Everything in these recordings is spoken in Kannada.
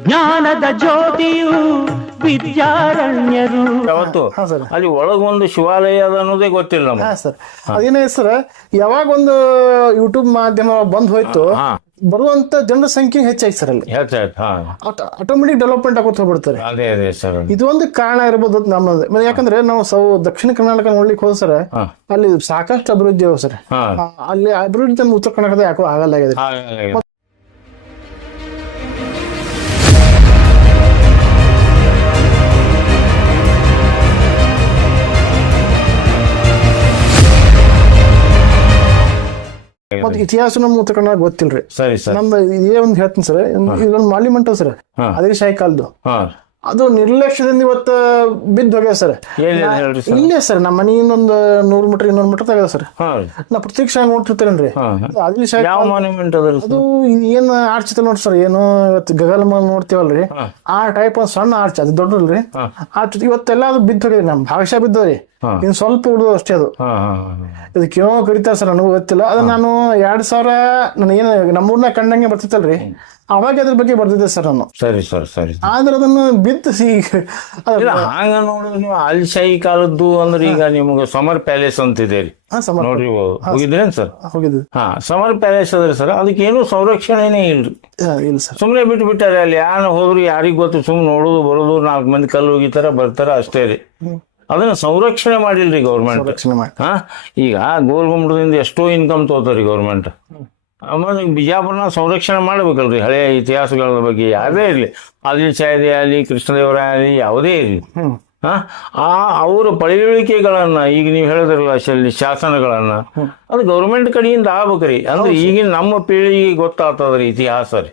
ಜ್ಞಾನದ ಜ್ಯೋತಿಯು ವಿದ್ಯಾರಣ್ಯರು. ಯಾವತ್ತು ಅಲ್ಲಿ ಒಳಗೊಂದು ಶಿವಾಲಯ ಅದ ಅನ್ನೋದೇ ಗೊತ್ತಿಲ್ಲ ನಮ್ಗೆ. ಸರ್ ಅದೇನೇ ಸರ್, ಯಾವಾಗ ಒಂದು ಯೂಟ್ಯೂಬ್ ಮಾಧ್ಯಮ ಬಂದ್ ಹೋಯ್ತು, ಬರುವಂತ ಜನರ ಸಂಖ್ಯೆ ಹೆಚ್ಚಾಯ್ತು ಸರ್. ಅಲ್ಲಿ ಆಟೋಮೆಟಿಕ್ ಡೆವಲಪ್ಮೆಂಟ್ ಆಗೋತ್ ಹೋಗ್ಬಿಡ್ತಾರೆ. ಅದೇ ಅದೇ ಸರ್, ಇದು ಒಂದು ಕಾರಣ ಇರ್ಬೋದು ನಮ್ಮದು. ಯಾಕಂದ್ರೆ ನಾವು ದಕ್ಷಿಣ ಕರ್ನಾಟಕ ನೋಡ್ಲಿಕ್ಕೆ ಹೋದ್ ಸರ್, ಅಲ್ಲಿ ಸಾಕಷ್ಟು ಅಭಿವೃದ್ಧಿ ಅವ ಸರ್. ಅಲ್ಲಿ ಅಭಿವೃದ್ಧಿ ನಮ್ಮ ಉತ್ತರ ಕರ್ನಾಟಕದ ಯಾಕೋ ಆಗಲ್ಲ ಆಗಿದೆ. ಮತ್ ಇತಿಹಾಸ ನಮ್ಮ ಉತ್ತರ ಕನ್ನಡ ಗೊತ್ತಿಲ್ರಿ. ಸರಿ ಸರ್, ನಮ್ದು ಇದೇ ಒಂದ್ ಹೇಳ್ತೀನಿ ಸರ್, ಇದೊಂದು ಮಾಲಿಮೆಂಟ್ ಸರ್, ಅದೇ ಶಾಹಿ ಕಾಲದ್ದು. ಅದು ನಿರ್ಲಕ್ಷ್ಯದಿಂದ ಇವತ್ತು ಬಿದ್ದು ಹೋಗ್ಯ ಸರ್. ಇಲ್ಲೇ ಸರ್ ನಮ್ಮ ಮನೆಯಿಂದ ಒಂದು 100 ಮೀಟರ್ 200 ಮೀಟರ್ ತಗದ ಸರ್. ನಾ ಪ್ರತ್ಯಕ್ಷ ನೋಡ್ತಿರ್ತೇನ್ರಿ. ಅದೇ ಶಾಹಿ ಅದು ಏನ್ ಆರ್ಚ್ ನೋಡ್ರಿ ಸರ್, ಏನು ಇವತ್ತು ಗಗನ ನೋಡ್ತೀವಲ್ರಿ, ಆ ಟೈಪ್ ಒಂದ್ ಸಣ್ಣ ಆರ್ಚ್, ಅದು ದೊಡ್ಡಲ್ರಿ ಆರ್ಚ್. ಇವತ್ತೆಲ್ಲ ಅದು ಬಿದ್ದು ಹೋಗಿದೆ, ನಮ್ ಭಾಗಶಃ ಬಿದ್ದವ್ರಿ, ಇನ್ ಸ್ವಲ್ಪ ಉಳಿದು ಅಷ್ಟೇ. ಅದು ಇದಕ್ಕೆ ಏನೋ ಕರಿತಾರ ಸರ್, ನನಗೂ ಗೊತ್ತಿಲ್ಲ. ಅದು ನಾನು 2000 ನಾನು ಏನು ನಮ್ಮೂರ್ನ ಕಂಡಂಗೆ ಬರ್ತಿತ್ತಲ್ರಿ, ಅವಾಗ ಅದ್ರ ಬಗ್ಗೆ ಬರ್ತಿದ್ದೆ ಸರ್ ನಾನು. ಸರಿ ಸರ್, ಸರಿ. ಆದ್ರೆ ಅದನ್ನು ಬಿತ್ತಿಸಿ ಹಂಗ ನೋಡ್ರಿ ನೀವು ಅಲ್ಶಾಹಿ ಕಾಲದ್ದು ಅಂದ್ರೆ ಈಗ ನಿಮ್ಗೆ ಸಮರ್ ಪ್ಯಾಲೇಸ್ ಅಂತಿದೆ ರೀ, ನೋಡ್ರಿ ಹೋಗಿದ್ರೇನ್ ಸರ್? ಹೋಗಿದ್ವಿ. ಸಮರ್ ಪ್ಯಾಲೇಸ್ ಅದ್ರಿ ಸರ್, ಅದಕ್ಕೇನು ಸಂರಕ್ಷಣೆನೇ ಇಲ್ರಿ. ಇಲ್ಲ ಸರ್, ಸುಮ್ನೆ ಬಿಟ್ಟು ಬಿಟ್ಟಾರೆ. ಅಲ್ಲಿ ಯಾರು ಹೋದ್ರು ಯಾರಿಗ್ ಗೊತ್ತು, ಸುಮ್ನೆ ನೋಡುದು ಬರೋದು, 4 ಮಂದಿ ಕಲ್ಲು ಹೋಗಿತಾರ ಬರ್ತಾರ ಅಷ್ಟೇ ರೀ. ಅದನ್ನ ಸಂರಕ್ಷಣೆ ಮಾಡಿಲ್ರಿ ಗೌರ್ಮೆಂಟ್. ಈಗ ಗೋಲ್ಗುಂಬಟದಿಂದ ಎಷ್ಟೋ ಇನ್ಕಮ್ ತಗೋತಾರಿ ಗೌರ್ಮೆಂಟ್. ಆಮೇಲೆ ಬಿಜಾಪುರನ ಸಂರಕ್ಷಣೆ ಮಾಡ್ಬೇಕಲ್ರಿ, ಹಳೆಯ ಇತಿಹಾಸಗಳ ಬಗ್ಗೆ ಯಾವುದೇ ಇರಲಿ, ಆದಿಲ್ ಶಾಹಿ ಆಗಲಿ, ಕೃಷ್ಣದೇವರಾಯ ಆಗಲಿ, ಯಾವುದೇ ಇರಲಿ, ಅವರ ಪಳೆಯುಳಿಕೆಗಳನ್ನ ಈಗ ನೀವು ಹೇಳಿದ್ರಲ್ಲ ಶಾಸನಗಳನ್ನ, ಅದು ಗೌರ್ಮೆಂಟ್ ಕಡೆಯಿಂದ ಆಗ್ಬೇಕ್ರಿ. ಅಂದ್ರೆ ಈಗಿನ ನಮ್ಮ ಪೀಳಿಗೆಗೆ ಗೊತ್ತಾಗ್ತದ್ರಿ ಇತಿಹಾಸ ರೀ.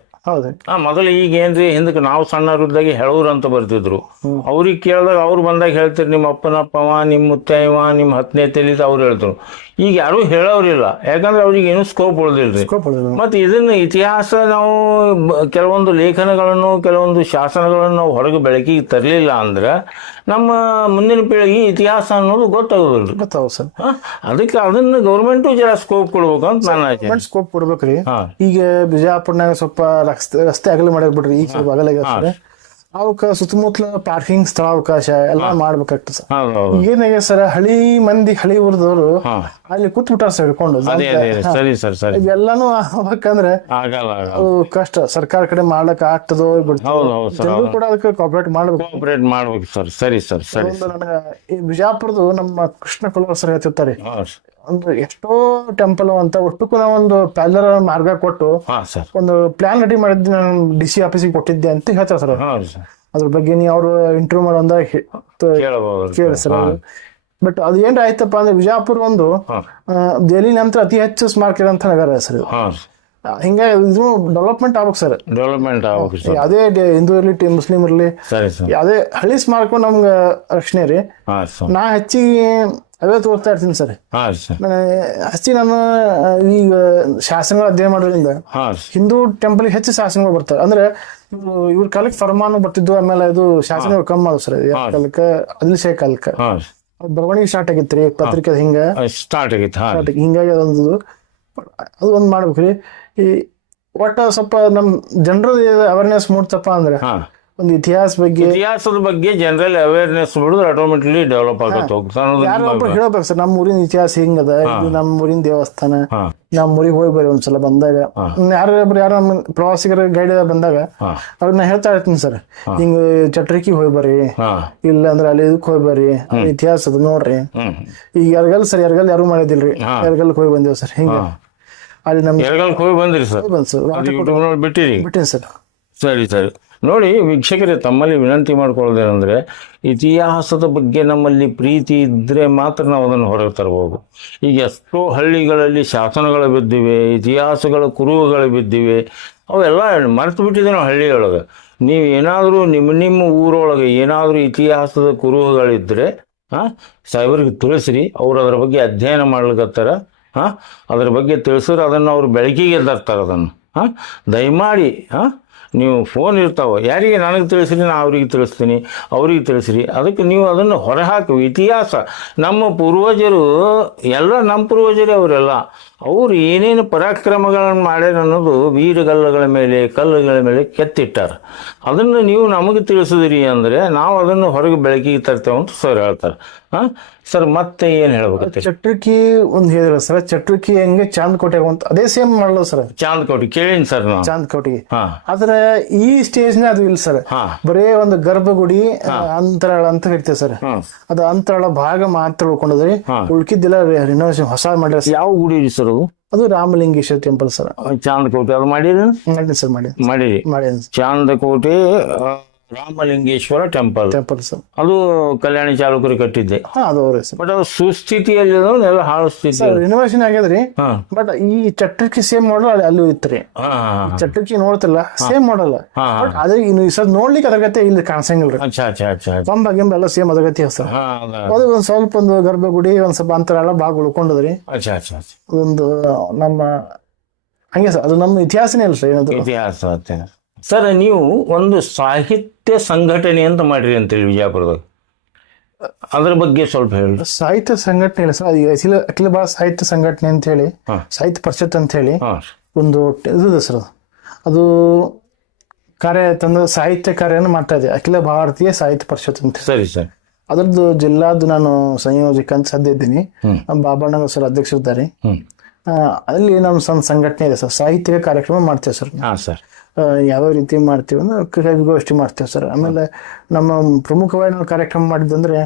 ಮೊದಲು ಈಗ ಏನ್ರಿ, ಹಿಂದಕ್ಕೆ ನಾವು ಸಣ್ಣವರಿದ್ದಾಗ ಹೇಳೋರು ಅಂತ ಬರ್ತಿದ್ರು. ಅವ್ರಿಗೆ ಕೇಳಿದಾಗ ಅವ್ರು ಬಂದಾಗ ಹೇಳ್ತಿರಿ, ನಿಮ್ಮ ಅಪ್ಪನಪ್ಪವ, ನಿಮ್ಮ ಮುತ್ತೈವ, ನಿಮ್ಮ 10ನೇ ತಲಿತ ಅವ್ರು ಹೇಳ್ತರು. ಈಗ ಯಾರು ಹೇಳೋರಿಲ್ಲ, ಯಾಕಂದ್ರೆ ಅವ್ರಿಗೆ ಏನು ಸ್ಕೋಪ್ ಉಳಿದಿಲ್ರಿ. ಮತ್ತೆ ಇದನ್ನ ಇತಿಹಾಸ ನಾವು ಕೆಲವೊಂದು ಲೇಖನಗಳನ್ನು, ಕೆಲವೊಂದು ಶಾಸನಗಳನ್ನು ನಾವು ಹೊರಗೆ ಬೆಳಕಿಗೆ ತರಲಿಲ್ಲ ಅಂದ್ರೆ ನಮ್ಮ ಮುಂದಿನ ಪೀಳಿಗೆ ಇತಿಹಾಸ ಅನ್ನೋದು ಗೊತ್ತಾಗೋದಿಲ್ರಿ. ಸರ್, ಅದಕ್ಕೆ ಅದನ್ನ ಗೌರ್ಮೆಂಟು ಜರ ಸ್ಕೋಪ್ ಕೊಡ್ಬೇಕಂತ ನನ್ನ ಸ್ಕೋಪ್ ಕೊಡ್ಬೇಕ್ರಿ. ಈಗ ಬಿಜಾಪುರ್ನಾಗ ಸ್ವಲ್ಪ ರಸ್ತೆ ಅಗಲ ಮಾಡಿರ್ಬಿಡ್ರಿ, ಈಗ ಸ್ವಲ್ಪ ಅಗಲ ಅವಕ್ಕ ಸುತ್ತಮುತ್ತಲ ಪಾರ್ಕಿಂಗ್ ಸ್ಥಳಾವಕಾಶ ಎಲ್ಲಾ ಮಾಡ್ಬೇಕಾಗ್ತದೆ ಸರ್. ಏನಾಗ ಸರ್, ಹಳಿ ಮಂದಿ ಹಳಿ ಊರ್ದವ್ರು ಅಲ್ಲಿ ಕೂತ್ ಬಿಟ್ಟಾರ ಸರ್ ಹಿಡ್ಕೊಂಡು. ಇವೆಲ್ಲಾನು ಆಗ್ಬೇಕಂದ್ರೆ ಅದು ಕಷ್ಟ, ಸರ್ಕಾರ ಕಡೆ ಮಾಡ್ಲಕ್ ಆಗ್ತದೋ ಜನರು ಕೂಡ ಅದಕ್ಕೆ ಕೋಆಪರೇಟ್ ಮಾಡ್ಬೇಕು ಸರ್. ಸರಿ ಸರ್, ಸರಿ. ಈ ಬಿಜಾಪುರದು ನಮ್ಮ ಕೃಷ್ಣ ಕುಲವ ಸರ್ ಹೇಳ್ತಿರ್ತಾರೆ, ಒಂದು ಎಷ್ಟೋ ಟೆಂಪಲ್ ಅಂತ ಒಟ್ಟಕ್ಕೂ ನಾವೊಂದು ಪ್ಯಾಲರ್ ಮಾರ್ಗ ಕೊಟ್ಟು ಒಂದು ಪ್ಲಾನ್ ರೆಡಿ ಮಾಡಿದ್ದೆ, ನಾನು DC ಆಫೀಸಿಗೆ ಕೊಟ್ಟಿದ್ದೆ ಅಂತ ಹೇಳ್ತಾರೆ ಸರ್. ಅದ್ರ ಬಗ್ಗೆ ನೀವು ಅವ್ರು ಇಂಟರ್ವ್ಯೂ ಮಾಡೋದಾಗ ಕೇಳಿ ಸರ್. ಬಟ್ ಅದು ಏನ್ರ ಆಯ್ತಪ್ಪ ಅಂದ್ರೆ, ವಿಜಾಪುರ ಒಂದು ದೆಹಲಿ ನಂತರ ಅತಿ ಹೆಚ್ಚು ಸ್ಮಾರಕ ಇರೋಂಥ ನಗರ ಸರ್. ಹಿಂಗ ಇದು ಡೆವಲಪ್ಮೆಂಟ್ ಆಗ್ಬೇಕು ಸರ್. ಅದೇ ಹಿಂದೂ ಇರ್ಲಿ ಮುಸ್ಲಿಂ ಇರ್ಲಿ, ಅದೇ ಹಳಿ ಸ್ಮಾರಕ ನಮ್ಗೆ ರಕ್ಷಣೆ ರೀ. ನಾ ಹೆಚ್ಚಿಗೆ ಅವೇ ತೋರ್ತಾ ಇರ್ತೀನಿ ಸರ್. ಹೆಚ್ಚಿ ನಾನು ಈಗ ಶಾಸನಗಳು ಅಧ್ಯಯನ ಮಾಡೋದ್ರಿಂದ ಹಿಂದೂ ಟೆಂಪಲ್ ಹೆಚ್ಚು ಶಾಸನಗಳು ಬರ್ತಾರೆ. ಅಂದ್ರೆ ಇವ್ರ ಕಾಲಕ್ಕೆ ಫರ್ಮಾನು ಬರ್ತಿದ್ವು, ಆಮೇಲೆ ಇದು ಶಾಸನಗಳು ಕಮ್ಮಿ ಆದವು ಸರ್. ಕಾಲಕ್ಕೆ ಆದಿಲ್ ಶಾಹಿ ಕಾಲಕ್ಕೆ ಬರವಣಿಗೆ ಸ್ಟಾರ್ಟ್ ಆಗಿತ್ರಿ, ಪತ್ರಿಕೆ ಹಿಂಗ ಸ್ಟಾರ್ಟ್ ಆಗಿತ್ತು. ಹಿಂಗಾಗಿ ಅದೊಂದು ಅದು ಒಂದ್ ಮಾಡ್ಬೇಕ್ರಿ. ಈ ಒಟ್ಟ ಸ್ವಲ್ಪ ನಮ್ ಜನರ ಅವೇರ್ನೆಸ್ ಮೂಡ್ತಪ್ಪ ಅಂದ್ರೆ, ಒಂದು ಇತಿಹಾಸದ ಬಗ್ಗೆ ಜನರಲ್ ಅವೇರ್ನೆಸ್ ಬಿಡಿದ್ರೆ ಆಟೋಮೆಟಿಕ್ಲಿ ಡೆವಲಪ್ ಆಗತ್ತೆ. ಯಾರೊಬ್ರು ಹೇಳ್ಬೇಕು ಸರ್, ನಮ್ಮ ಊರಿನ ಇತಿಹಾಸ ಹಿಂಗದ, ಇದು ನಮ್ಮ ಊರಿನ ದೇವಸ್ಥಾನ, ನಮ್ಮ ಊರಿಗೆ ಹೋಗಿ ಬರ್ರಿ ಒಂದ್ಸಲ ಬಂದಾಗ. ಯಾರೊಬ್ರು ಯಾರು ನಮ್ಮ ಪ್ರವಾಸಿಗರ ಗೈಡ್ ಬಂದಾಗ ಅವ್ರನ್ನ ಹೇಳ್ತಾ ಇರ್ತೀನಿ ಸರ್, ಹಿಂಗ ಚಟ್ರಿಕಿ ಹೋಗಿ ಬರ್ರಿ, ಇಲ್ಲ ಅಂದ್ರೆ ಅಲ್ಲಿ ಇದಕ್ ಹೋಗಿ ಬರ್ರಿ, ಇತಿಹಾಸದ ನೋಡ್ರಿ. ಈಗ ಯಾರಿಗಲ್ ಸರ್, ಯಾರಿಗಲ್ ಯಾರು ಮಾಡಿದಿಲ್ರಿ, ಯಾರಿಗಲ್ ಹೋಗಿ ಬಂದೇವ್ ಸರ್. ಹಿಂಗ ಅಲ್ಲಿ ನಮ್ಗೆ ಹೋಗಿ ಬಂದ್ರಿ ಸರ್, ಬಿಟ್ಟಿನಿ ಸರ್. ಸರಿ ಸರಿ. ನೋಡಿ ವೀಕ್ಷಕರೇ, ತಮ್ಮಲ್ಲಿ ವಿನಂತಿ ಮಾಡ್ಕೊಳ್ಳೋದೇನೆಂದರೆ, ಇತಿಹಾಸದ ಬಗ್ಗೆ ನಮ್ಮಲ್ಲಿ ಪ್ರೀತಿ ಇದ್ದರೆ ಮಾತ್ರ ನಾವು ಅದನ್ನು ಹೊರಗೆ ತರಬಹುದು. ಈಗ ಎಷ್ಟೋ ಹಳ್ಳಿಗಳಲ್ಲಿ ಶಾಸನಗಳು ಬಿದ್ದಿವೆ, ಇತಿಹಾಸಗಳ ಕುರುಹುಗಳು ಬಿದ್ದಿವೆ, ಅವೆಲ್ಲ ಮರೆತು ಬಿಟ್ಟಿದೆ ನಾವು ಹಳ್ಳಿಯೊಳಗೆ. ನೀವು ಏನಾದರೂ ನಿಮ್ಮ ಊರೊಳಗೆ ಏನಾದರೂ ಇತಿಹಾಸದ ಕುರುಹುಗಳಿದ್ದರೆ ಸಾಹೇಬರಿಗೆ ತಿಳಿಸ್ರಿ, ಅವ್ರು ಅದರ ಬಗ್ಗೆ ಅಧ್ಯಯನ ಮಾಡ್ಲಿಕ್ಕತ್ತಾರ. ಅದ್ರ ಬಗ್ಗೆ ತಿಳಿಸಿದ್ರೆ ಅದನ್ನು ಅವ್ರು ಬೆಳಕಿಗೆ ತರ್ತಾರೆ. ಅದನ್ನು ದಯಮಾಡಿ ನೀವು ಫೋನ್ ಇರ್ತಾವೆ, ಯಾರಿಗೆ ನನಗೆ ತಿಳಿಸ್ರಿ, ನಾನು ಅವ್ರಿಗೆ ತಿಳಿಸ್ತೀನಿ, ಅವ್ರಿಗೆ ತಿಳಿಸ್ರಿ. ಅದಕ್ಕೆ ನೀವು ಅದನ್ನು ಹೊರಹಾಕಿ. ಇತಿಹಾಸ ನಮ್ಮ ಪೂರ್ವಜರು ಎಲ್ಲ ನಮ್ಮ ಪೂರ್ವಜರೇ ಅವರೆಲ್ಲ. ಅವ್ರು ಏನೇನು ಪರಾಕ್ರಮಗಳನ್ನು ಮಾಡ್ಯಾರ ಅನ್ನೋದು ವೀರಗಲ್ಲಗಳ ಮೇಲೆ ಕಲ್ಲುಗಳ ಮೇಲೆ ಕೆತ್ತಿಟ್ಟಾರ. ಅದನ್ನು ನೀವು ನಮಗೆ ತಿಳಿಸಿದ್ರಿ ಅಂದರೆ ನಾವು ಅದನ್ನು ಹೊರಗೆ ಬೆಳಕಿಗೆ ತರ್ತೇವೆ ಅಂತ ಸರ್ ಹೇಳ್ತಾರೆ. ಸರ್ ಮತ್ತೆ ಏನು ಹೇಳ್ಬೇಕು? ಚಟ್ರಕಿ ಒಂದು ಹೇಳಿದ್ರ ಸರ್, ಚಟ್ರಕಿ ಹೆಂಗೆ ಚಾಂದ್ಕೋಟೆ ಅಂತ ಅದೇ ಸೇಮ್ ಮಾಡಲ್ಲ ಸರ್. ಚಾಂದ್ಕೋಟೆ ಕೇಳಿನಿ ಸರ್ ನಾವು. ಚಾಂದ್ಕೋಟೆಗೆ ಆದ್ರೆ ಈ ಸ್ಟೇಜ್ ನ ಅದು ಇಲ್ಲ ಸರ್. ಬರೇ ಒಂದು ಗರ್ಭಗುಡಿ ಅಂತರಾಳ ಅಂತ ಹೇಳ್ತೇವೆ ಸರ್. ಅದು ಅಂತರಾಳ ಭಾಗ ಮಾತ್ರ ಉಳ್ಕೊಂಡ್ರಿ, ಉಳ್ಕಿದ್ದೆಲ್ಲ ರಿನೋವೇಷನ್ ಹೊಸ ಮಾಡ್ಯಾರ. ಯಾವ ಗುಡಿ ಸರ್ ಅದು? ಅದು ರಾಮಲಿಂಗೇಶ್ವರ ಟೆಂಪಲ್ ಸರ್. ಚಾಂದ್ಕೋಟೆ ಅದು ಮಾಡಿರಿ ಸರ್? ಮಾಡಿರಿ. ಚಾಂದ್ಕೋಟೆ ರಾಮಲಿಂಗೇಶ್ವರ ಟೆಂಪಲ್ ಸರ್. ಅದು ಕಲ್ಯಾಣಿ ಚಾಲುಕರು ಕಟ್ಟಿದ್ದೆ. ಅದು ಅವ್ರೆ ಸರ್. ಬಟ್ ಅದು ಸುಸ್ಥಿತಿಯಲ್ಲಿ ಎಲ್ಲ ಹಾಳು ಸ್ಥಿತಿ, ರಿನೋವೇಷನ್ ಆಗ್ಯದ್ರಿ. ಬಟ್ ಈ ಚಟ್ರಕಿ ಸೇಮ್ ಮಾಡಲ್ ಅಲ್ಲಿ ಇತ್ರಿ. ಚಟ್ರಕಿ ನೋಡ್ತಿಲ್ಲ, ಸೇಮ್ ಮಾಡಲ್ಲ. ಬಟ್ ಅದೇ ಇನ್ನು ಸರ್ ನೋಡ್ಲಿಕ್ಕೆ ಅದರಗತೆ ಇಲ್ಲಿ ಕಾಣಿಸಂಗಿಲ್ರಿ. ಕಂಬ ಗಿಂಬ ಎಲ್ಲ ಸೇಮ್ ಅದರಗತಿ ಸರ್. ಅದು ಒಂದ್ ಸ್ವಲ್ಪ ಒಂದು ಗರ್ಭಗುಡಿ ಒಂದ್ ಸ್ವಲ್ಪ ಅಂತರಾಳ ಭಾಗ ಉಳ್ಕೊಂಡದ್ರಿ. ಒಂದು ನಮ್ಮ ಹಂಗೆ ಸರ್, ಅದು ನಮ್ಮ ಇತಿಹಾಸನೇ ಅಲ್ಲ ಸರ್. ಏನದು ಇತಿಹಾಸ ಸರ್. ನೀವು ಒಂದು ಸಾಹಿತ್ಯ ಸಂಘಟನೆ ಅಂತ ಮಾಡಿರಿ ಅಂತೇಳಿ ವಿಜಯಪುರದಾಗ, ಅದ್ರ ಬಗ್ಗೆ ಸ್ವಲ್ಪ ಹೇಳಿ. ಸಾಹಿತ್ಯ ಸಂಘಟನೆ ಇಲ್ಲ ಸರ್, ಅಖಿಲ ಭಾರತ ಸಾಹಿತ್ಯ ಸಂಘಟನೆ ಅಂತ ಹೇಳಿ, ಸಾಹಿತ್ಯ ಪರಿಷತ್ ಅಂತ ಹೇಳಿ ಒಂದು ಇದು ಸರ್. ಅದು ಕಾರ್ಯ ತಂದ ಸಾಹಿತ್ಯ ಕಾರ್ಯನ ಮಾಡ್ತಾ ಇದೆ, ಅಖಿಲ ಭಾರತೀಯ ಸಾಹಿತ್ಯ ಪರಿಷತ್ ಅಂತ. ಸರಿ ಸರ್. ಅದ್ರದ್ದು ಜಿಲ್ಲಾದ್ದು ನಾನು ಸಂಯೋಜಕ ಅಂತ ಸದ್ಯ ಇದ್ದೀನಿ. ನಮ್ಮ ಬಾಬಣ್ಣ ಸರ್ ಅಧ್ಯಕ್ಷರಿದ್ದಾರೆ. ಅಲ್ಲಿ ನಮ್ಮ ಸಂಘಟನೆ ಇದೆ ಸರ್, ಸಾಹಿತ್ಯಿಕ ಕಾರ್ಯಕ್ರಮ ಮಾಡ್ತೇವೆ ಸರ್. ಸರ್ ಯಾವ್ಯಾವ ರೀತಿ ಮಾಡ್ತೀವಿ ಅಂದ್ರೆ ಕವಿಗೋಷ್ಠಿ ಮಾಡ್ತೇವೆ ಸರ್. ಆಮೇಲೆ ನಮ್ಮ ಪ್ರಮುಖವಾಗಿ ನಾವು ಕಾರ್ಯಕ್ರಮ ಮಾಡಿದಂದ್ರೆ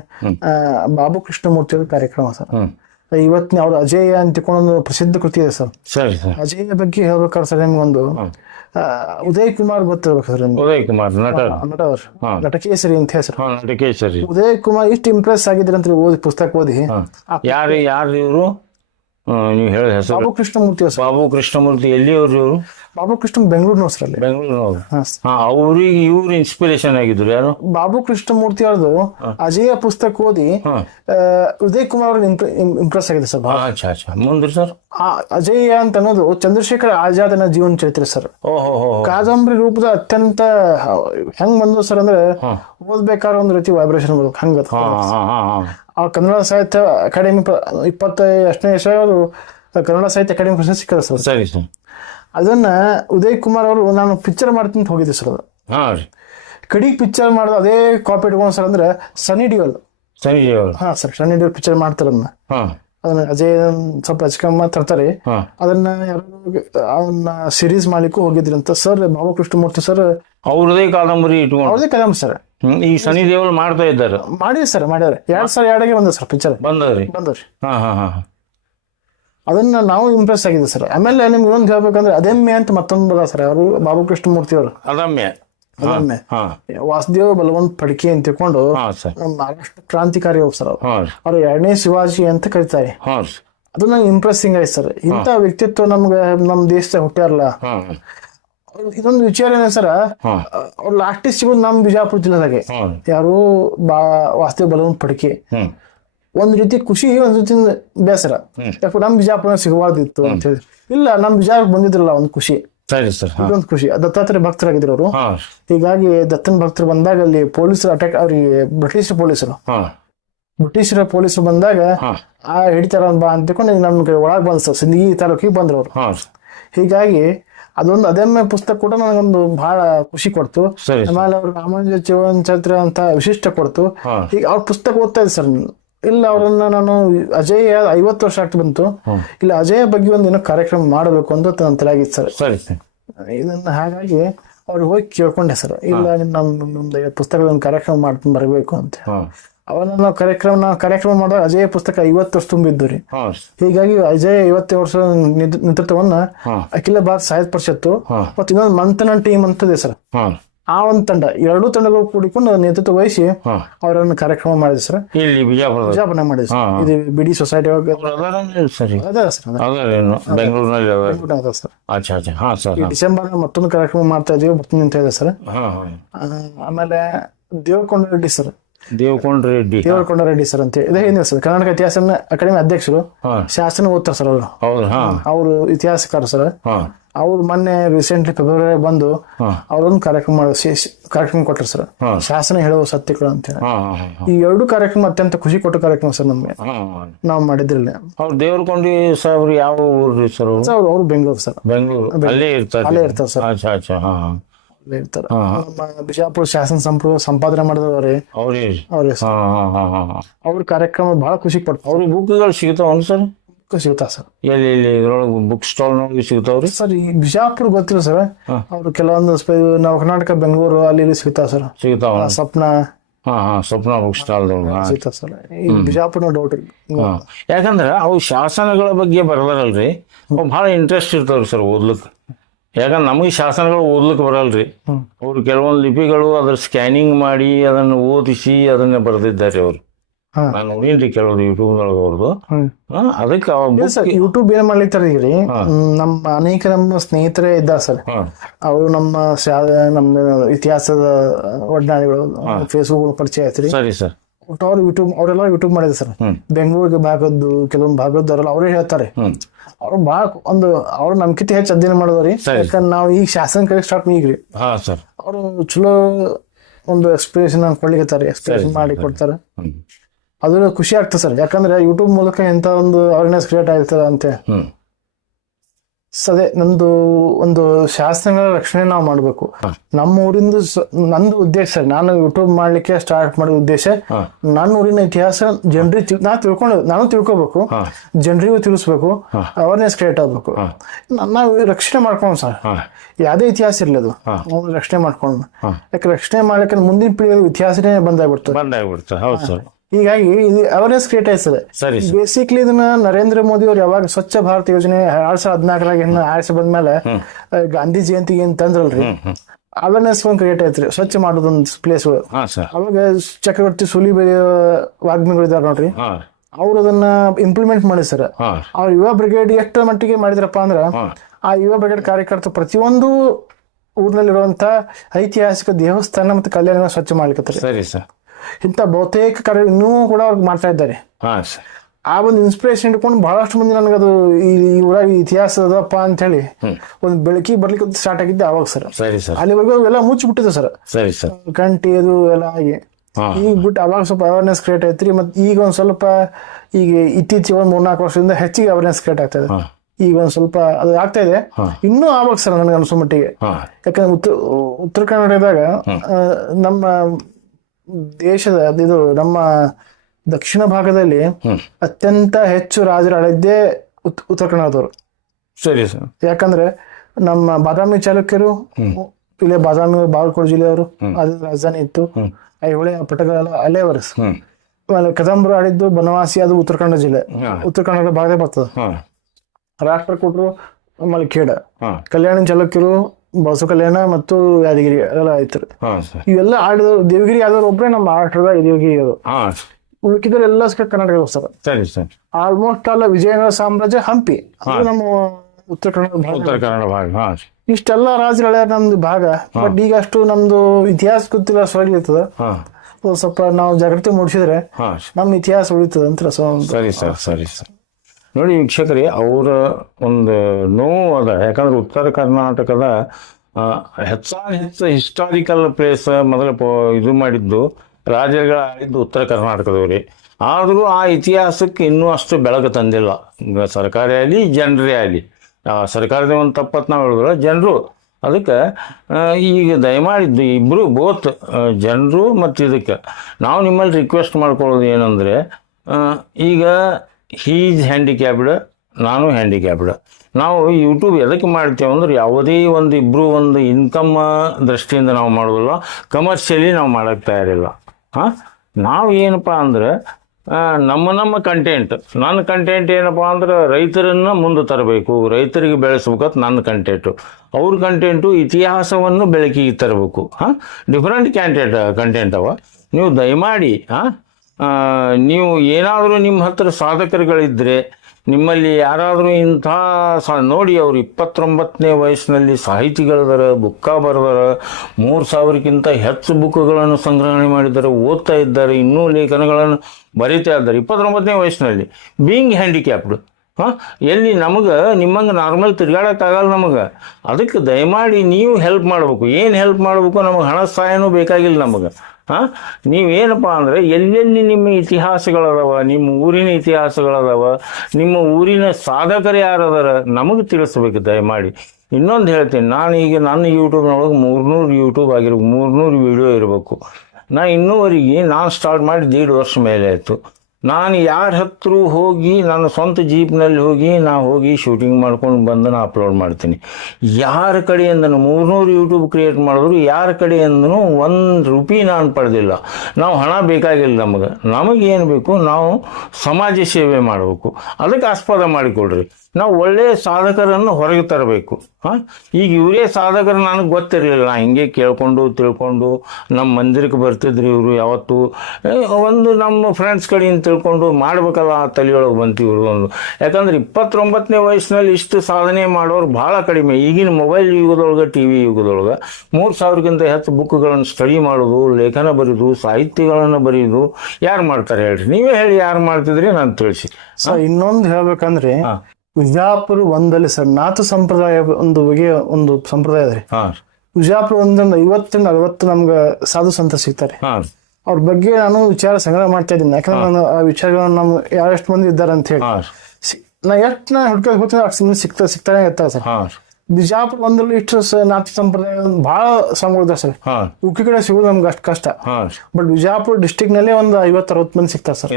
ಬಾಬು ಕೃಷ್ಣಮೂರ್ತಿ ಅವ್ರ ಕಾರ್ಯಕ್ರಮ ಸರ್. ಇವತ್ತಿನ ಅವ್ರು ಅಜೇಯ ಅಂತ ಒಂದು ಪ್ರಸಿದ್ಧ ಕೃತಿ ಇದೆ ಸರ್. ಅಜೇಯ ಬಗ್ಗೆ ಹೇಳ್ಬೇಕಾದ್ರೆ ಸರ್ ನಿಮ್ಗೊಂದು ಉದಯ್ ಕುಮಾರ್ ಗೊತ್ತಿರ್ಬೇಕು ಸರ್. ಉದಯ್ ಕುಮಾರ್ ನಟಕೇಸರಿ ಅಂತ ಹೆಸರು. ನಟಕೇಸರಿ ಉದಯ್ ಕುಮಾರ್ ಇಷ್ಟು ಇಂಪ್ರೆಸ್ ಆಗಿದ್ರೆ ಅಂತ ಓದಿ ಪುಸ್ತಕ ಓದಿ. ಯಾರು ಇವರು ನೀವು ಹೇಳ ಹೆಸರು? ಬಾಬು ಕೃಷ್ಣಮೂರ್ತಿ. ಬಾಬು ಕೃಷ್ಣಮೂರ್ತಿ ಎಲ್ಲಿ ಅವ್ರು? ಇವರು ಬಾಬು ಕೃಷ್ಣ ಬೆಂಗಳೂರಿನ ಹೆಸರಲ್ಲಿ. ಬೆಂಗಳೂರಿನವ್ರು. ಅವ್ರಿಗೆ ಇವ್ರು ಇನ್ಸ್ಪಿರೇಷನ್ ಆಗಿದ್ರು ಯಾರು? ಬಾಬು ಕೃಷ್ಣಮೂರ್ತಿ ಅವ್ರದ್ದು ಅಜೇಯ ಪುಸ್ತಕ ಓದಿ ಉದಯ್ ಕುಮಾರ್ ಅವ್ರ ಇಂಪ್ರೆಸ್ ಆಗಿದೆ ಸರ್. ಮುಂದ್ರಿ ಸರ್. ಅಜೇಯ ಅಂತ ಅನ್ನೋದು ಚಂದ್ರಶೇಖರ್ ಆಜಾದನ ಜೀವನ ಚರಿತ್ರೆ ಸರ್. ಕಾದಂಬರಿ ರೂಪದ ಅತ್ಯಂತ ಹೆಂಗ್ ಬಂದು ಸರ್ ಅಂದ್ರೆ ಓದ್ಬೇಕಾದ್ರೆ ಒಂದ್ ರೀತಿ ವೈಬ್ರೇಷನ್ ಬರ್ಬೇಕು ಹಂಗ. ಆ ಕನ್ನಡ ಸಾಹಿತ್ಯ ಅಕಾಡೆಮಿ 28ನೇ ಅವರು ಕನ್ನಡ ಸಾಹಿತ್ಯ ಅಕಾಡೆಮಿ ಪ್ರಶಸ್ತಿ ಸಿಕ್ಕದ ಸರ್. ಸರಿ ಸರ್. ಅದನ್ನ ಉದಯ್ ಕುಮಾರ್ ಅವರು ನಾನು ಪಿಕ್ಚರ್ ಮಾಡ್ತೀನಿ ಹೋಗಿದ್ದೆ ಸರ್. ಅದು ಕಡಿಗೆ ಪಿಕ್ಚರ್ ಮಾಡೋದು ಅದೇ ಕಾಪಿ ಇಟ್ಕೊಂಡು ಸರ್ ಅಂದ್ರೆ ಸನಿ ಡಿಯೋಲ್. ಹಾ ಸರ್, ಸನಿ ಡಿಯೋಲ್ ಪಿಕ್ಚರ್ ಮಾಡ್ತಾರೆ ಅದನ್ನ ಅಜಯ್ ಸ್ವಲ್ಪ ಹಚ್ಕೊಂಬ ತರ್ತಾರೆ. ಅದನ್ನ ಅದನ್ನ ಸೀರೀಸ್ ಮಾಡ್ಲಿಕ್ಕೂ ಹೋಗಿದ್ರಿ ಅಂತ ಸರ್. ಬಾಬು ಕೃಷ್ಣಮೂರ್ತಿ ಸರ್ ಅವ್ರದೇ ಕಾದಂಬರಿ ಅವ್ರದೇ ಕಾದಂಬರಿ ಸರ್. ಈ ಸನಿ ದೇವಲ್ ಮಾಡ್ತಾ ಇದ್ದಾರೆ. ಮಾಡಿ ಸರ್, ಮಾಡ್ಯಾರ 2002ಗೆ ಬಂದ ಸರ್ ಪಿಕ್ಚರ್. ಬಂದವ್ರಿ. ಅದನ್ನ ನಾವು ಇಂಪ್ರೆಸ್ ಆಗಿದೆ ಸರ್. ಆಮೇಲೆ ನಿಮ್ಗೆ ಇನ್ನೊಂದು ಹೇಳ್ಬೇಕಂದ್ರೆ ಅದಮ್ಯ ಅಂತ ಮತ್ತೊಂದು ಬರ ಸರ್. ಅವರು ಬಾಬು ಕೃಷ್ಣಮೂರ್ತಿ ಅವರು ಅದಮ್ಯ ವಾಸುದೇವ ಬಲವಂತ್ ಫಡ್ಕೆ ಅಂತ ತಿಳ್ಕೊಂಡು ಮಹಾರಾಷ್ಟ್ರ ಕ್ರಾಂತಿಕಾರಿ ಹೋಗ್ ಸರ್. ಅವ್ರು 2ನೇ ಶಿವಾಜಿ ಅಂತ ಕರೀತಾರೆ. ಅದು ನಂಗೆ ಇಂಪ್ರೆಸಿಂಗ್ ಆಯ್ತು ಸರ್. ಇಂಥ ವ್ಯಕ್ತಿತ್ವ ನಮ್ಗೆ ನಮ್ ದೇಶದಾಗ ಹುಟ್ಟ್ಯಾರಲ್ಲ. ಇದೊಂದು ವಿಚಾರ ಏನ ಸರ್, ಅವ್ರು ಲಾಸ್ಟಿಗೆ ಸಿಗೋದು ನಮ್ ಬಿಜಾಪುರ ಜಿಲ್ಲೆದಾಗೆ. ಯಾರು ವಾಸುದೇವ ಬಲವಂತ್ ಫಡ್ಕೆ. ಒಂದ್ ರೀತಿ ಖುಷಿ, ಒಂದ್ ರೀತಿ ಬೇಸರ. ಯಾಕೆ ನಮ್ ಬಿಜಾಪುರ ಸಿಗಬಾರ್ದಿತ್ತು ಅಂತ ಹೇಳಿ. ಇಲ್ಲ, ನಮ್ ಬಿಜಾಪುರ ಬಂದಿದ್ರಲ್ಲ ಒಂದ್ ಖುಷಿ. ಇದೊಂದು ಖುಷಿ. ದತ್ತಾತ್ರೇಯ ಭಕ್ತರಾಗಿದ್ರು ಅವರು. ಹೀಗಾಗಿ ದತ್ತನ್ ಭಕ್ತರು ಬಂದಾಗ ಅಲ್ಲಿ ಪೊಲೀಸರು ಅಟ್ಯಾಕ್, ಅವ್ರಿಗೆ ಬ್ರಿಟಿಷರ ಪೊಲೀಸರು ಬಂದಾಗ ಹಿಡಿತಾರ ಬಾ ಅಂತ ತಿಳ್ಕೊಂಡು ನಮ್ಗೆ ಒಳಗ್ ಬಂದ್ ಸರ್ ಸಿಂದಗಿ ತಾಲೂಕಿಗೆ ಬಂದ್ರು ಅವರು. ಹೀಗಾಗಿ ಅದೊಂದು ಅದಮ್ಯ ಪುಸ್ತಕ ಕೂಡ ನನಗೊಂದು ಬಹಳ ಖುಷಿ ಕೊಡ್ತು. ಆಮೇಲೆ ಅವ್ರ ರಾಮಾನುಜ ಜೀವನ ಚರಿತ್ರೆ ಅಂತ ವಿಶಿಷ್ಟ ಕೊಡ್ತು. ಈಗ ಅವ್ರ ಪುಸ್ತಕ ಓದ್ತಾ ಇದ್ದೆ ಸರ್. ಇಲ್ಲ, ಅವ್ರನ್ನ ನಾನು ಅಜಯ 50 ವರ್ಷ ಆಗ್ತಾ ಬಂತು. ಇಲ್ಲ, ಅಜಯ ಬಗ್ಗೆ ಒಂದು ಏನೋ ಕಾರ್ಯಕ್ರಮ ಮಾಡಬೇಕು ಅಂತ ನನ್ನ ತಲೆಯಾಗಿತ್ತು ಸರ್. ಇದನ್ನ ಹಾಗಾಗಿ ಅವ್ರಿಗೆ ಹೋಗಿ ಕೇಳ್ಕೊಂಡೆ ಸರ್. ಇಲ್ಲ, ನಮ್ದು ಪುಸ್ತಕದ ಒಂದು ಕಾರ್ಯಕ್ರಮ ಮಾಡ್ತೀನಿ ಬರಬೇಕು ಅಂತ. ಅವನ್ನ ನಾವು ಕಾರ್ಯಕ್ರಮ ಮಾಡಿದಾಗ ಅಜಯ ಪುಸ್ತಕ 50 ವರ್ಷ ತುಂಬಿದ್ದು ರೀ. ಹೀಗಾಗಿ ಅಜಯ 50 ವರ್ಷ ನೇತೃತ್ವವನ್ನ ಅಖಿಲ ಭಾರತ ಸಾಹಿತ್ಯ ಪರಿಷತ್ತು ಮತ್ತು ಇನ್ನೊಂದು ಮಂಥನ ಟೀಮ್ ಅಂತದೆ ಸರ್. ಆ ಒಂದು ತಂಡ, 2 ತಂಡಗಳು ಕೂಡಿಕೊಂಡು ನೇತೃತ್ವ ವಹಿಸಿ ಅವರನ್ನು ಕಾರ್ಯಕ್ರಮ ಮಾಡಿದೆ ಸರ್. ಬಿಜಾಪುರ ಮಾಡಿದೆ ಸರ್. ಇದು ಬಿಡಿ ಸೊಸೈಟಿ ಡಿಸೆಂಬರ್ ಮತ್ತೊಂದು ಕಾರ್ಯಕ್ರಮ ಮಾಡ್ತಾ ಇದೀವಿ, ಬರ್ತೀನಿ ಅಂತ ಇದೆ ಸರ್. ಆಮೇಲೆ ದೇವಕೊಂಡ ರೆಡ್ಡಿ ಸರ್, ದೇವಕೊಂಡ ರೆಡ್ಡಿ ದೇವರಕೊಂಡ ರೆಡ್ಡಿ ಸರ್ ಅಂತ ಇದೇ ಏನಿಲ್ಲ ಸರ್, ಕರ್ನಾಟಕ ಇತಿಹಾಸ ಅಕಾಡೆಮಿ ಅಧ್ಯಕ್ಷರು, ಶಾಸನ ಓದ್ತಾರೆ ಸರ್ ಅವರು. ಅವರು ಇತಿಹಾಸಕಾರ ಸರ್. ಅವ್ರು ಮೊನ್ನೆ ರೀಸೆಂಟ್ಲಿ ಫೆಬ್ರವರಿ ಬಂದು ಅವ್ರೊಂದು ಕಾರ್ಯಕ್ರಮ ಕೊಟ್ಟರು ಸರ್, ಶಾಸನ ಹೇಳುವ ಸತ್ಯಗಳು ಅಂತ ಹೇಳಿ. ಈ ಎರಡು ಕಾರ್ಯಕ್ರಮ ಅತ್ಯಂತ ಖುಷಿ ಕೊಟ್ಟ ಕಾರ್ಯಕ್ರಮ ಸರ್ ನಮ್ಗೆ, ನಾವು ಮಾಡಿದ್ರಿಲ್ಲ. ಅವ್ರು ದೇವರಕೊಂಡಿ ಸಾಹೇಬ್ರು ಯಾವ ಊರು ಸರ್? ಅವ್ರು ಬೆಂಗಳೂರು ಸರ್. ಬೆಂಗಳೂರು ಅಲ್ಲೇ ಇರ್ತಾರೆ ಸರ್. ಅಲ್ಲೇ ಇರ್ತಾರೆ. ನಮ್ಮ ಬಿಜಾಪುರ ಶಾಸನ ಸಂಪಾದನೆ ಮಾಡಿದವ್ರೆ ಅವ್ರೇ. ಅವ್ರ ಕಾರ್ಯಕ್ರಮ ಬಹಳ ಖುಷಿ ಪಡ್ತಾರೆ. ಅವ್ರಿಗೆ ಬುಕ್ಗಳು ಸಿಗ್ತಾವ ಸರ್? ಸಿಗ್ತಾವ ಸರ್. ಎಲ್ಲಿ ಇದ್ರೊಳಗೆ ಬುಕ್ ಸ್ಟಾಲ್ ನೋಡಿ ಸಿಗ್ತಾವ್ರಿ ಸರ್? ಈ ಬಿಜಾಪುರ ಗೊತ್ತಿಲ್ಲ ಸರ್, ಅವ್ರು ಕೆಲವೊಂದು ನಾವು ಕರ್ನಾಟಕ ಬೆಂಗಳೂರು ಅಲ್ಲಿ ಸಿಗ್ತಾವ ಸರ್. ಸಿಗ್ತಾವ. ಸ್ವಪ್ನ ಸ್ವಪ್ನ ಬುಕ್ ಸ್ಟಾಲ್ ಸಿಗ್ತಾವ ಸರ್. ಈ ಬಿಜಾಪುರ ಡೌಟ್. ಯಾಕಂದ್ರೆ ಅವು ಶಾಸನಗಳ ಬಗ್ಗೆ ಬರದಾರಲ್ರಿ, ಅವು ಬಹಳ ಇಂಟ್ರೆಸ್ಟ್ ಇರ್ತಾವ್ರಿ ಸರ್ ಓದ್ಲಿಕ್ಕೆ. ಯಾಕಂದ್ರೆ ನಮಗೆ ಶಾಸನಗಳು ಓದ್ಲಿಕ್ಕೆ ಬರಲ್ರಿ. ಅವ್ರು ಕೆಲವೊಂದು ಲಿಪಿಗಳು ಅದ್ರ ಸ್ಕ್ಯಾನಿಂಗ್ ಮಾಡಿ ಅದನ್ನು ಓದಿಸಿ ಅದನ್ನ ಬರೆದಿದ್ದಾರೆ ಅವರು. ನಾನು ನೋಡೀನ್ರಿ ಕೆಲವರು ಯೂಟ್ಯೂಬ್ ಒಳಗೆ ಅವ್ರದ್ದು. ಅದಕ್ಕೆ ಯೂಟ್ಯೂಬ್ ಏನ್ ಮಾಡ್ಲಿಕ್ತಾರ ಈಗ ರೀ, ನಮ್ಮ ಅನೇಕ ನಮ್ಮ ಸ್ನೇಹಿತರೇ ಇದ್ದಾರೆ ಸರ್. ಅವರು ನಮ್ಮ ಇತಿಹಾಸದ ಒಡನಾಡಿಗಳು ಫೇಸ್ಬುಕ್ ಪರಿಚಯ ಆಯ್ತು ರೀ. ಸರಿ ಸರ್. ಅವ್ರು ಅವರೆಲ್ಲ ಯೂಟ್ಯೂಬ್ ಮಾಡಿದ್ರು ಸರ್. ಬೆಂಗಳೂರಿಗೆ ಭಾಗದ್ದು ಕೆಲವೊಂದು ಭಾಗದವರೆಲ್ಲ ಅವರೇ ಹೇಳ್ತಾರೆ. ಅವ್ರು ಭಾಳ ಅವ್ರು ನಮ್ಕಿಂತ ಹೆಚ್ಚು ಅಧ್ಯಯನ ಮಾಡಿದವ್ರಿ. ಯಾಕಂದ್ರೆ ನಾವು ಈಗ ಶಾಸನ ಕಡೆ ಸ್ಟಾರ್ಟ್ ಈಗ್ರಿ. ಅವರು ಚಲೋ ಒಂದು ಎಕ್ಸ್ಪ್ರೆಷನ್ ಕೊಡ್ಲಿಕ್ಕೆ ಎಕ್ಸ್ಪ್ರೆಷನ್ ಮಾಡಿ ಕೊಡ್ತಾರೆ. ಅದು ಖುಷಿ ಆಗ್ತದೆ ಸರ್. ಯಾಕಂದ್ರೆ ಯೂಟ್ಯೂಬ್ ಮೂಲಕ ಎಂತ ಒಂದು ಅವೇರ್ನೆಸ್ ಕ್ರಿಯೇಟ್ ಆಗ್ತದೆ ಅಂತೆ. ಅದೇ ನಂದು ಒಂದು ಶಾಸನಗಳ ರಕ್ಷಣೆ ನಾವು ಮಾಡ್ಬೇಕು. ನಮ್ಮ ಊರಿಂದ ನಂದು ಉದ್ದೇಶ ಸರ್, ನಾನು ಯೂಟ್ಯೂಬ್ ಮಾಡ್ಲಿಕ್ಕೆ ಸ್ಟಾರ್ಟ್ ಮಾಡಿದ ಉದ್ದೇಶ ನನ್ನ ಊರಿನ ಇತಿಹಾಸ ಜನರಿಗೆ ನಾನು ತಿಳ್ಕೊಬೇಕು, ಜನರಿಗೂ ತಿಳಿಸ್ಬೇಕು, ಅವೇರ್ನೆಸ್ ಕ್ರಿಯೇಟ್ ಆಗ್ಬೇಕು. ನಾವು ರಕ್ಷಣೆ ಮಾಡ್ಕೊಂಡು ಸರ್, ಯಾವ್ದೇ ಇತಿಹಾಸ ಇರ್ಲಿ ಅದು ರಕ್ಷಣೆ ಮಾಡ್ಕೊಂಡು. ಯಾಕೆ ರಕ್ಷಣೆ ಮಾಡ್ಲಿಕ್ಕೆ ಮುಂದಿನ ಪೀಳಿಗೆ ಇತಿಹಾಸನೇ ಬಂದಾಗ್ಬಿಡ್ತದೆ. ಹೌದು ಸರ್. ಹೀಗಾಗಿ ಇದು ಅವೇರ್ನೆಸ್ ಕ್ರಿಯೇಟ್ ಆಯ್ತದೆ. ಬೇಸಿಕ್ಲಿ ಇದನ್ನ ನರೇಂದ್ರ ಮೋದಿ ಅವ್ರು ಯಾವಾಗ ಸ್ವಚ್ಛ ಭಾರತ ಯೋಜನೆ 2014 ಆರಿಸಿ ಬಂದ್ಮೇಲೆ ಗಾಂಧಿ ಜಯಂತಿಗೆ ಏನ್ ತಂದ್ರಲ್ರಿ, ಅವೇರ್ನೆಸ್ ಒಂದು ಕ್ರಿಯೇಟ್ ಆಯ್ತ್ರಿ ಸ್ವಚ್ಛ ಮಾಡೋದೊಂದು ಪ್ಲೇಸ್ಗಳು. ಅವಾಗ ಚಕ್ರವರ್ತಿ ಸೂಲಿಬೆಲೆ ವಾಗ್ಮಿಗಳು ಇದಾರೆ ನೋಡ್ರಿ, ಅವ್ರು ಅದನ್ನ ಇಂಪ್ಲಿಮೆಂಟ್ ಮಾಡಿ ಸರ್. ಅವ್ರ ಯುವ ಬ್ರಿಗೇಡ್ ಎಷ್ಟು ಮಟ್ಟಿಗೆ ಮಾಡಿದ್ರಪ್ಪ ಅಂದ್ರ, ಆ ಯುವ ಬ್ರಿಗೇಡ್ ಕಾರ್ಯಕರ್ತರು ಪ್ರತಿಯೊಂದು ಊರಿನಲ್ಲಿರುವಂತ ಐತಿಹಾಸಿಕ ದೇವಸ್ಥಾನ ಮತ್ತು ಕಲ್ಯಾಣ ಸ್ವಚ್ಛ ಮಾಡ್ಲಿಕ್ಕೆ ಇಂಥ ಬಹುತೇಕ ಕಾರ್ಯ ಇನ್ನೂ ಕೂಡ ಅವ್ರಿಗೆ ಮಾಡ್ತಾ ಇದ್ದಾರೆ. ಆ ಒಂದು ಇನ್ಸ್ಪಿರೇಷನ್ ಇಟ್ಕೊಂಡು ಬಹಳಷ್ಟು ಮಂದಿ ನನಗದು ಈ ಊರಾಗ ಇತಿಹಾಸ ಅದಪ್ಪ ಅಂತ ಹೇಳಿ ಒಂದು ಬೆಳಕಿಗೆ ಬರ್ಲಿಕ್ಕೆ ಸ್ಟಾರ್ಟ್ ಆಗಿದ್ದೆ ಅವಾಗ ಸರ್. ಅಲ್ಲಿವರೆಗೂ ಎಲ್ಲ ಮುಚ್ಚಿಬಿಟ್ಟಿದೆ ಸರ್, ಕಂಟಿ ಅದು ಎಲ್ಲ ಆಗಿ. ಈಗ ಬಿಟ್ಟು ಅವಾಗ ಸ್ವಲ್ಪ ಅವೇರ್ನೆಸ್ ಕ್ರಿಯೇಟ್ ಆಯ್ತ್ರಿ. ಮತ್ತೆ ಈಗ ಒಂದ್ ಸ್ವಲ್ಪ ಈಗ ಇತ್ತೀಚೆಗೆ 3-4 ವರ್ಷದಿಂದ ಹೆಚ್ಚಿಗೆ ಅವೇರ್ನೆಸ್ ಕ್ರಿಯೇಟ್ ಆಗ್ತಾ ಇದೆ. ಈಗ ಒಂದ್ ಸ್ವಲ್ಪ ಅದು ಆಗ್ತಾ ಇದೆ, ಇನ್ನೂ ಆವಾಗ ಸರ್ ನನಗೆ ಅನ್ಸೋ ಮಟ್ಟಿಗೆ. ಯಾಕಂದ್ರೆ ಉತ್ತರ ಕನ್ನಡದಾಗ ನಮ್ಮ ದೇಶದ ಇದು ನಮ್ಮ ದಕ್ಷಿಣ ಭಾಗದಲ್ಲಿ ಅತ್ಯಂತ ಹೆಚ್ಚು ರಾಜರು ಆಳಿದ್ದೇ ಉತ್ತರ ಕನ್ನಡದವರು. ಸರಿ ಸರ್. ಯಾಕಂದ್ರೆ ನಮ್ಮ ಬಾದಾಮಿ ಚಾಲುಕ್ಯರು ಇಲ್ಲೇ ಬಾದಾಮಿ ಬಾಗಲಕೋಟೆ ಜಿಲ್ಲೆಯವರು, ಅದು ರಾಜಧಾನಿ ಇತ್ತು. ಐಹೊಳೆ ಪಟಗಳೆಲ್ಲ ಅಲ್ಲೇ ಬರಸ್. ಆಮೇಲೆ ಕದಂಬರು ಆಡಿದ್ದು ಬನವಾಸಿ, ಅದು ಉತ್ತರ ಕನ್ನಡ ಜಿಲ್ಲೆ, ಉತ್ತರ ಕನ್ನಡ ಭಾಗದೇ ಬರ್ತದೆ. ರಾಷ್ಟ್ರಕೂಟರು ಮಲ್ಖೇಡ, ಕಲ್ಯಾಣ ಚಾಲುಕ್ಯರು ಬಸವ ಕಲ್ಯಾಣ ಮತ್ತು ಯಾದಗಿರಿ ಎಲ್ಲ ಆಯ್ತು. ಇವೆಲ್ಲ ಆಡಿದವರು ದೇವಗಿರಿ ಆದವ್ರು ಒಬ್ಬರೇ ನಮ್ಮ ಮಹಾರಾಷ್ಟ್ರದ ದೇವಗಿರಿ ಅದು. ಉಳ್ಕಿದ್ರು ಎಲ್ಲ ಕರ್ನಾಟಕ ಸರ್. ಆಲ್ಮೋಸ್ಟ್ ಅಲ್ಲ ವಿಜಯನಗರ ಸಾಮ್ರಾಜ್ಯ, ಹಂಪಿ, ಅದು ನಮ್ಮ ಉತ್ತರ ಕನ್ನಡ ಭಾಗ. ಇಷ್ಟೆಲ್ಲ ರಾಜ್ಯಗಳ ನಮ್ದು ಭಾಗ. ಬಟ್ ಈಗ ಅಷ್ಟು ನಮ್ದು ಇತಿಹಾಸ ಗೊತ್ತಿಲ್ಲ, ಸೊರಗಿರ್ತದ. ಸ್ವಲ್ಪ ನಾವು ಜಾಗೃತಿ ಮೂಡಿಸಿದ್ರೆ ನಮ್ಮ ಇತಿಹಾಸ ಉಳಿತದ ಅಂತ. ಸರಿ ಸರ್. ನೋಡಿ ವೀಕ್ಷಕರೇ, ಅವರ ಒಂದು ನೋವು ಅದ. ಯಾಕಂದ್ರೆ ಉತ್ತರ ಕರ್ನಾಟಕದ ಹೆಚ್ಚು ಹಿಸ್ಟಾರಿಕಲ್ ಪ್ಲೇಸ್ ಮೊದಲು ಇದು ಮಾಡಿದ್ದು ರಾಜರುಗಳ ಆಳಿದ್ದು ಉತ್ತರ ಕರ್ನಾಟಕದವ್ರಿ. ಆದರೂ ಆ ಇತಿಹಾಸಕ್ಕೆ ಇನ್ನೂ ಅಷ್ಟು ಬೆಳಕು ತಂದಿಲ್ಲ ಸರ್ಕಾರೇ ಆಗಲಿ ಜನರೇ ಆಗಲಿ. ಸರ್ಕಾರದ ಒಂದು ತಪ್ಪತ್ತು ನಾವು ಹೇಳಿದ್ರೆ ಜನರು ಅದಕ್ಕೆ ಈಗ ದಯಮಾಡಿದ್ದು ಇಬ್ಬರು ಬೋತ್ ಜನರು ಮತ್ತು ಇದಕ್ಕೆ ನಾವು ನಿಮ್ಮಲ್ಲಿ ರಿಕ್ವೆಸ್ಟ್ ಮಾಡ್ಕೊಳ್ಳೋದು ಏನಂದರೆ, ಈಗ ಈಸ್ ಹ್ಯಾಂಡಿಕ್ಯಾಪ್ಡ್, ನಾನು ಹ್ಯಾಂಡಿಕ್ಯಾಪ್ಡ್. ನಾವು ಯೂಟ್ಯೂಬ್ ಎದಕ್ಕೆ ಮಾಡ್ತೇವೆ ಅಂದ್ರೆ ಯಾವುದೇ ಒಂದು ಇಬ್ಬರು ಒಂದು ಇನ್ಕಮ್ ದೃಷ್ಟಿಯಿಂದ ನಾವು ಮಾಡೋದಿಲ್ಲ, ಕಮರ್ಷಿಯಲಿ ನಾವು ಮಾಡೋಕ್ಕೆ ತಯಾರಿಲ್ಲ. ನಾವು ಏನಪ್ಪ ಅಂದ್ರೆ ನಮ್ಮ ಕಂಟೆಂಟ್, ನನ್ನ ಕಂಟೆಂಟ್ ಏನಪ್ಪ ಅಂದ್ರೆ ರೈತರನ್ನು ಮುಂದೆ ತರಬೇಕು, ರೈತರಿಗೆ ಬೆಳೆಸ್ಬೇಕಂತ ನನ್ನ ಕಂಟೆಂಟು. ಅವ್ರ ಕಂಟೆಂಟು ಇತಿಹಾಸವನ್ನು ಬೆಳಕಿಗೆ ತರಬೇಕು. ಡಿಫ್ರೆಂಟ್ ಕಂಟೆಂಟ್ ಅವ. ನೀವು ದಯಮಾಡಿ ನೀವು ಏನಾದರೂ ನಿಮ್ಮ ಹತ್ರ ಸಾಧಕರುಗಳಿದ್ದರೆ ನಿಮ್ಮಲ್ಲಿ ಯಾರಾದರೂ ಇಂಥ ನೋಡಿ ಅವ್ರು 29ನೇ ವಯಸ್ಸಿನಲ್ಲಿ ಸಾಹಿತಿಗಳದಾರ, ಬುಕ್ಕ ಬರೆದಾರ, 3000ಕ್ಕಿಂತ ಹೆಚ್ಚು ಬುಕ್ಗಳನ್ನು ಸಂಗ್ರಹಣೆ ಮಾಡಿದ್ದಾರೆ, ಓದ್ತಾ ಇದ್ದಾರೆ, ಇನ್ನೂ ಲೇಖನಗಳನ್ನು ಬರೀತಾ ಇದ್ದಾರೆ 29ನೇ ವಯಸ್ಸಿನಲ್ಲಿ. ಬೀಯಿಂಗ್ ಹ್ಯಾಂಡಿಕ್ಯಾಪ್ಡ್, ಎಲ್ಲಿ ನಮಗೆ ನಿಮ್ಮಂಗೆ ನಾರ್ಮಲ್ ತಿರ್ಗಾಡೋಕ್ಕಾಗಲ್ಲ ನಮಗೆ. ಅದಕ್ಕೆ ದಯಮಾಡಿ ನೀವು ಹೆಲ್ಪ್ ಮಾಡಬೇಕು. ಏನು ಹೆಲ್ಪ್ ಮಾಡಬೇಕು? ನಮಗೆ ಹಣ ಸಹಾಯನೂ ಬೇಕಾಗಿಲ್ಲ ನಮಗೆ. ನೀವೇನಪ್ಪ ಅಂದರೆ ಎಲ್ಲೆಲ್ಲಿ ನಿಮ್ಮ ಇತಿಹಾಸಗಳದಾವ, ನಿಮ್ಮ ಊರಿನ ಇತಿಹಾಸಗಳದಾವ, ನಿಮ್ಮ ಊರಿನ ಸಾಧಕರು ಯಾರದಾರ ನಮಗೆ ತಿಳಿಸ್ಬೇಕು ದಯಮಾಡಿ. ಇನ್ನೊಂದು ಹೇಳ್ತೀನಿ, ನಾನೀಗ ನನ್ನ ಯೂಟ್ಯೂಬ್ನೊಳಗೆ 300 ಯೂಟ್ಯೂಬ್ ಆಗಿರ್ಬೇಕು, 300 ವೀಡಿಯೋ ಇರಬೇಕು. ಇನ್ನೂವರೆಗೆ ನಾನು ಸ್ಟಾರ್ಟ್ ಮಾಡಿ 1.5 ವರ್ಷ ಮೇಲೆ ಆಯಿತು. ನಾನು ಯಾರ ಹತ್ರ ಹೋಗಿ ನನ್ನ ಸ್ವಂತ ಜೀಪ್ನಲ್ಲಿ ಹೋಗಿ ಶೂಟಿಂಗ್ ಮಾಡ್ಕೊಂಡು ಬಂದು ನಾನು ಅಪ್ಲೋಡ್ ಮಾಡ್ತೀನಿ. ಯಾರ ಕಡೆಯಿಂದನೂ 300 ಯೂಟ್ಯೂಬ್ ಕ್ರಿಯೇಟ್ ಮಾಡಿದ್ರು ಯಾರ ಕಡೆಯಿಂದನೂ ₹1 ನಾನು ಪಡೆದಿಲ್ಲ. ನಾವು ಹಣ ಬೇಕಾಗಿಲ್ಲ ನಮಗೇನು ಬೇಕು, ನಾವು ಸಮಾಜ ಸೇವೆ ಮಾಡಬೇಕು. ಅದಕ್ಕೆ ಆಸ್ಪದ ಮಾಡಿಕೊಡ್ರಿ. ನಾವು ಒಳ್ಳೆಯ ಸಾಧಕರನ್ನು ಹೊರಗೆ ತರಬೇಕು. ಈಗ ಇವರೇ ಸಾಧಕರು ನನಗೆ ಗೊತ್ತಿರಲಿಲ್ಲ. ನಾ ಹಿಂಗೆ ಕೇಳ್ಕೊಂಡು ತಿಳ್ಕೊಂಡು ನಮ್ಮ ಮಂದಿರಕ್ಕೆ ಬರ್ತಿದ್ರು ಇವರು. ಯಾವತ್ತು ಒಂದು ನಮ್ಮ ಫ್ರೆಂಡ್ಸ್ ಕಡೆಯಿಂದ ತಿಳ್ಕೊಂಡು ಮಾಡಬೇಕಲ್ಲ ಆ ತಲೆಯೊಳಗೆ ಬಂತು ಇವ್ರದೊಂದು. ಯಾಕಂದ್ರೆ 29ನೇ ವಯಸ್ಸಿನಲ್ಲಿ ಇಷ್ಟು ಸಾಧನೆ ಮಾಡೋರು ಭಾಳ ಕಡಿಮೆ. ಈಗಿನ ಮೊಬೈಲ್ ಯುಗದೊಳಗೆ, ಟಿ ವಿ ಯುಗದೊಳಗೆ 3000ಕ್ಕಿಂತ ಹೆಚ್ಚು ಬುಕ್ಗಳನ್ನು ಸ್ಟಡಿ ಮಾಡೋದು, ಲೇಖನ ಬರೆಯೋದು, ಸಾಹಿತ್ಯಗಳನ್ನು ಬರೆಯೋದು ಯಾರು ಮಾಡ್ತಾರೆ ಹೇಳ್ರಿ? ನೀವೇ ಹೇಳಿ, ಯಾರು ಮಾಡ್ತಿದ್ರಿ ನಾನು ತಿಳಿಸಿ. ಇನ್ನೊಂದು ಹೇಳ್ಬೇಕಂದ್ರೆ ವಿಜಾಪುರ ಒಂದಲ್ಲಿ ಸರ್ ನಾಥ ಸಂಪ್ರದಾಯ ಒಂದು ಬಗೆಯ ಒಂದು ಸಂಪ್ರದಾಯ ಅದ್ರಿ. ವಿಜಾಪುರ ಒಂದೊಂದು 50-40 ನಮ್ಗೆ ಸಾಧು ಸಂತ ಸಿಗ್ತಾರೆ. ಅವ್ರ ಬಗ್ಗೆ ನಾನು ವಿಚಾರ ಸಂಗ್ರಹ ಮಾಡ್ತಾ ಇದ್ದೀನಿ. ಯಾಕಂದ್ರೆ ನಾನು ಆ ವಿಚಾರಗಳನ್ನ ನಮ್ ಯಾರೆಷ್ಟು ಮಂದಿ ಇದ್ದಾರೆ ಅಂತ ಹೇಳಿ ನಾ ಹುಡ್ಕೋಕ್ ಹೋಗ್ತೀನಿ, ಅಷ್ಟು ಸಿಗ್ತಾನೆ ಇರ್ತಾರೆ ಸರ್. ಬಿಜಾಪುರ ಒಂದಲ್ಲಿ ಇಷ್ಟು ನಾಥ ಸಂಪ್ರದಾಯ ಬಹಳ ಸಂಘ ಸರ್. ಉಕ್ಕಿ ಕಡೆ ಸಿಗೋದು ನಮ್ಗೆ ಅಷ್ಟು ಕಷ್ಟ. ಬಟ್ ಬಿಜಾಪುರ ಡಿಸ್ಟಿಕ್ ನಲ್ಲಿ ಒಂದು 50-60 ಮಂದಿ ಸಿಗ್ತಾರೆ ಸರ್.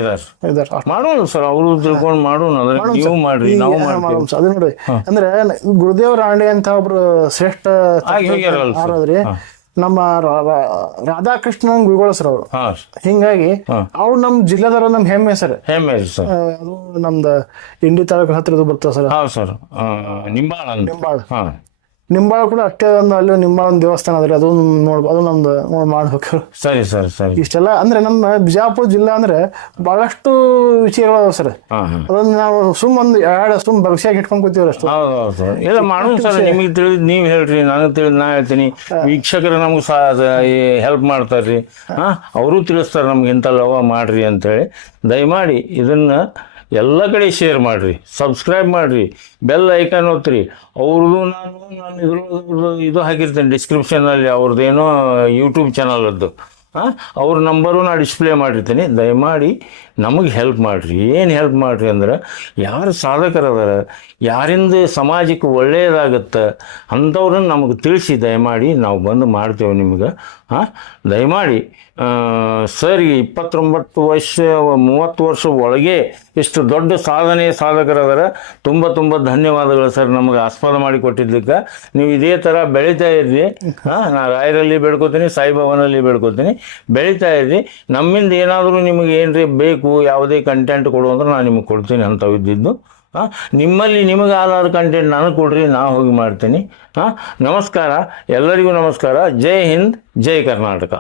ಮಾಡೋಣ ಸರ್, ಅವರು ತಿಳ್ಕೊಂಡು ಮಾಡೋಣ. ಅದು ನೋಡಿ, ಅಂದ್ರೆ ಗುರುದೇವ ರಾಂಡೆ ಅಂತ ಒಬ್ರು ಶ್ರೇಷ್ಠ ಆರಾದ್ರಿ ನಮ್ಮ ರಾಧಾಕೃಷ್ಣನ್ ಗುರುಗಳು ಸರ್ ಅವರು. ಹಿಂಗಾಗಿ ಅವ್ರು ನಮ್ ಜಿಲ್ಲೆದವ್ರ ನಮ್ ಹೆಮ್ಮೆ ಸರ್. ಅದು ನಮ್ದು ಇಂಡಿ ತಾಲೂಕು ಹತ್ರ ಬರ್ತದೆ ಸರ್. ನಿಂಬಾಳ ಕೂಡ ಅಷ್ಟೇ ಒಂದು ಅಲ್ಲಿ ನಿಂಬಾಳ ಒಂದು ದೇವಸ್ಥಾನ ಅದ್ರಿ, ಅದು ನೋಡ್ಬೋದು. ಅದು ನಮ್ದು ಮಾಡ್ಬೇಕು. ಸರಿ ಸರ್, ಸರಿ. ಇಷ್ಟೆಲ್ಲ ಅಂದ್ರೆ ನಮ್ಮ ಬಿಜಾಪುರ ಜಿಲ್ಲಾ ಅಂದ್ರೆ ಬಹಳಷ್ಟು ವಿಷಯಗಳು ಸರ್. ಅದನ್ನ ನಾವು ಸುಮ್ ಭವಿಷ್ಯಾಗಿ ಇಟ್ಕೊಂಡ್ ಕೂತೀವ್ರಿ ಅಷ್ಟು. ಇಲ್ಲ ಮಾಡೋಣ ಸರ್. ನಿಮಗೆ ತಿಳಿದ್ ನೀವ್ ಹೇಳ್ರಿ, ನನಗೆ ತಿಳಿದ್ ನಾ ಹೇಳ್ತೀನಿ. ವೀಕ್ಷಕರು ನಮ್ಗೆ ಹೆಲ್ಪ್ ಮಾಡ್ತಾರ್ರಿ. ಅವರು ತಿಳಿಸ್ತಾರೆ ನಮ್ಗೆ ಇಂಥಲ್ಲವ ಮಾಡ್ರಿ ಅಂತೇಳಿ. ದಯಮಾಡಿ ಇದನ್ನ ಎಲ್ಲ ಕಡೆ ಶೇರ್ ಮಾಡಿರಿ, ಸಬ್ಸ್ಕ್ರೈಬ್ ಮಾಡಿರಿ, ಬೆಲ್ ಐಕಾನ್ ಒತ್ತಿರಿ. ಅವ್ರದ್ದು ನಾನು ಇದು ಹಾಕಿರ್ತೇನೆ ಡಿಸ್ಕ್ರಿಪ್ಷನಲ್ಲಿ, ಅವ್ರದ್ದೇನೋ ಯೂಟ್ಯೂಬ್ ಚಾನಲದ್ದು ಅವ್ರ ನಂಬರು ನಾನು ಡಿಸ್ಪ್ಲೇ ಮಾಡಿರ್ತೀನಿ. ದಯಮಾಡಿ ನಮಗೆ ಹೆಲ್ಪ್ ಮಾಡಿರಿ. ಏನು ಹೆಲ್ಪ್ ಮಾಡಿರಿ ಅಂದ್ರೆ, ಯಾರು ಸಾಧಕರದಾರ, ಯಾರಿಂದ ಸಮಾಜಕ್ಕೆ ಒಳ್ಳೆಯದಾಗತ್ತೆ ಅಂಥವ್ರನ್ನ ನಮಗೆ ತಿಳಿಸಿ ದಯಮಾಡಿ ನಾವು ಬಂದು ಮಾಡ್ತೇವೆ ನಿಮ್ಗೆ. ದಯಮಾಡಿ ಸರ್, 29 ವರ್ಷ 30 ವರ್ಷ ಒಳಗೆ ಇಷ್ಟು ದೊಡ್ಡ ಸಾಧಕರದಾರ. ತುಂಬ ಧನ್ಯವಾದಗಳು ಸರ್ ನಮಗೆ ಆಸ್ಪದ ಮಾಡಿ ಕೊಟ್ಟಿದ್ದಕ್ಕೆ. ನೀವು ಇದೇ ಥರ ಬೆಳೀತಾ ಇರ್ರಿ. ನಾ ರಾಯರಲ್ಲಿ ಬೇಡ್ಕೋತೀನಿ, ಸಾಯಿಬಾಬಾನಲ್ಲಿ ಬೇಡ್ಕೋತೀನಿ, ಬೆಳೀತಾ ಇರ್ರಿ. ನಮ್ಮಿಂದ ಏನಾದರೂ ನಿಮಗೆ ಏನ್ರಿ ಬೇಕು, ಯಾವುದೇ ಕಂಟೆಂಟ್ ಕೊಡು ಅಂದ್ರೆ ನಾನು ನಿಮಗೆ ಕೊಡ್ತೀನಿ ಅಂಥವು ಇದ್ದಿದ್ದು. ನಿಮ್ಮಲ್ಲಿ ನಿಮಗೆ ಆಧಾರ್ ಕಂಟೆಂಟ್ ನನಗೆ ಕೊಡ್ರಿ, ನಾ ಹೋಗಿ ಮಾಡ್ತೀನಿ. ನಮಸ್ಕಾರ, ಎಲ್ಲರಿಗೂ ನಮಸ್ಕಾರ. ಜೈ ಹಿಂದ್, ಜೈ ಕರ್ನಾಟಕ.